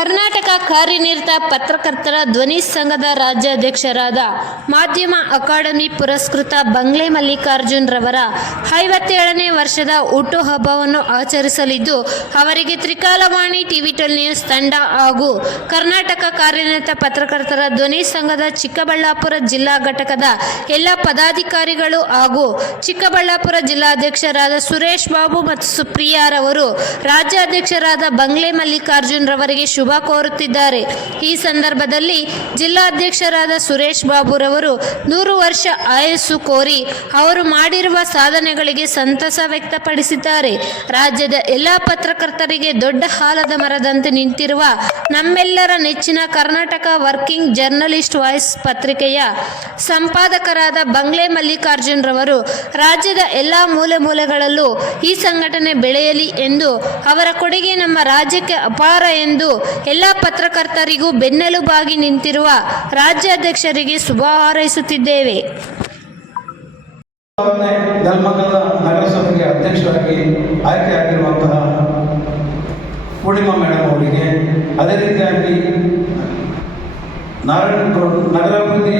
ಕರ್ನಾಟಕ ಕಾರ್ಯನಿರತ ಪತ್ರಕರ್ತರ ಧ್ವನಿ ಸಂಘದ ರಾಜ್ಯಾಧ್ಯಕ್ಷರಾದ ಮಾಧ್ಯಮ ಅಕಾಡೆಮಿ ಪುರಸ್ಕೃತ ಬಂಗ್ಲೆ ಮಲ್ಲಿಕಾರ್ಜುನ್ ರವರ 57ನೇ ವರ್ಷದ ಹುಟ್ಟುಹಬ್ಬವನ್ನು ಆಚರಿಸಲಿದ್ದು, ಅವರಿಗೆ ತ್ರಿಕಾಲವಾಣಿ ಟಿವಿ 12 ನ್ಯೂಸ್ ತಂಡ ಹಾಗೂ ಕರ್ನಾಟಕ ಕಾರ್ಯನಿರತ ಪತ್ರಕರ್ತರ ಧ್ವನಿ ಸಂಘದ ಚಿಕ್ಕಬಳ್ಳಾಪುರ ಜಿಲ್ಲಾ ಘಟಕದ ಎಲ್ಲ ಪದಾಧಿಕಾರಿಗಳು ಹಾಗೂ ಚಿಕ್ಕಬಳ್ಳಾಪುರ ಜಿಲ್ಲಾಧ್ಯಕ್ಷರಾದ ಸುರೇಶ್ ಬಾಬು ಮತ್ತು ಸುಪ್ರಿಯಾರವರು ರಾಜ್ಯಾಧ್ಯಕ್ಷರಾದ ಬಂಗ್ಲೆ ಮಲ್ಲಿಕಾರ್ಜುನ್ ರವರಿಗೆ ಶುಭ ಕೋರುತ್ತಿದ್ದಾರೆ. ಈ ಸಂದರ್ಭದಲ್ಲಿ ಜಿಲ್ಲಾಧ್ಯಕ್ಷರಾದ ಸುರೇಶ್ ಬಾಬುರವರು 100 ವರ್ಷ ಆಯಸ್ಸು ಕೋರಿ ಅವರು ಮಾಡಿರುವ ಸಾಧನೆಗಳಿಗೆ ಸಂತಸ ವ್ಯಕ್ತಪಡಿಸಿದ್ದಾರೆ. ರಾಜ್ಯದ ಎಲ್ಲ ಪತ್ರಕರ್ತರಿಗೆ ದೊಡ್ಡ ಆಲದ ಮರದಂತೆ ನಿಂತಿರುವ ನಮ್ಮೆಲ್ಲರ ನೆಚ್ಚಿನ ಕರ್ನಾಟಕ ವರ್ಕಿಂಗ್ ಜರ್ನಲಿಸ್ಟ್ ವಾಯ್ಸ್ ಪತ್ರಿಕೆಯ ಸಂಪಾದಕರಾದ ಬಂಗ್ಲೆ ಮಲ್ಲಿಕಾರ್ಜುನ್ ರವರು ರಾಜ್ಯದ ಎಲ್ಲ ಮೂಲೆ ಮೂಲೆಗಳಲ್ಲೂ ಈ ಸಂಘಟನೆ ಬೆಳೆಯಲಿ ಎಂದು, ಅವರ ಕೊಡುಗೆ ನಮ್ಮ ರಾಜ್ಯಕ್ಕೆ ಅಪಾರ ಎಂದು ಎಲ್ಲ ಪತ್ರಕರ್ತರಿಗೂ ಬೆನ್ನೆಲುಬಾಗಿ ನಿಂತಿರುವ ರಾಜ್ಯಾಧ್ಯಕ್ಷರಿಗೆ ಶುಭ ಹಾರೈಸುತ್ತಿದ್ದೇವೆ. ನೆಲಮಂಗಲ ನಗರಸಭೆಗೆ ಅಧ್ಯಕ್ಷರಾಗಿ ಆಯ್ಕೆಯಾಗಿರುವಂತಹ ಪೂರ್ಣಿಮಾ ಮೇಡಮ್ ಅವರಿಗೆ, ಅದೇ ರೀತಿಯಾಗಿ ನಾರಾಯಣಪುರ ನಗರಾಭಿವೃದ್ಧಿ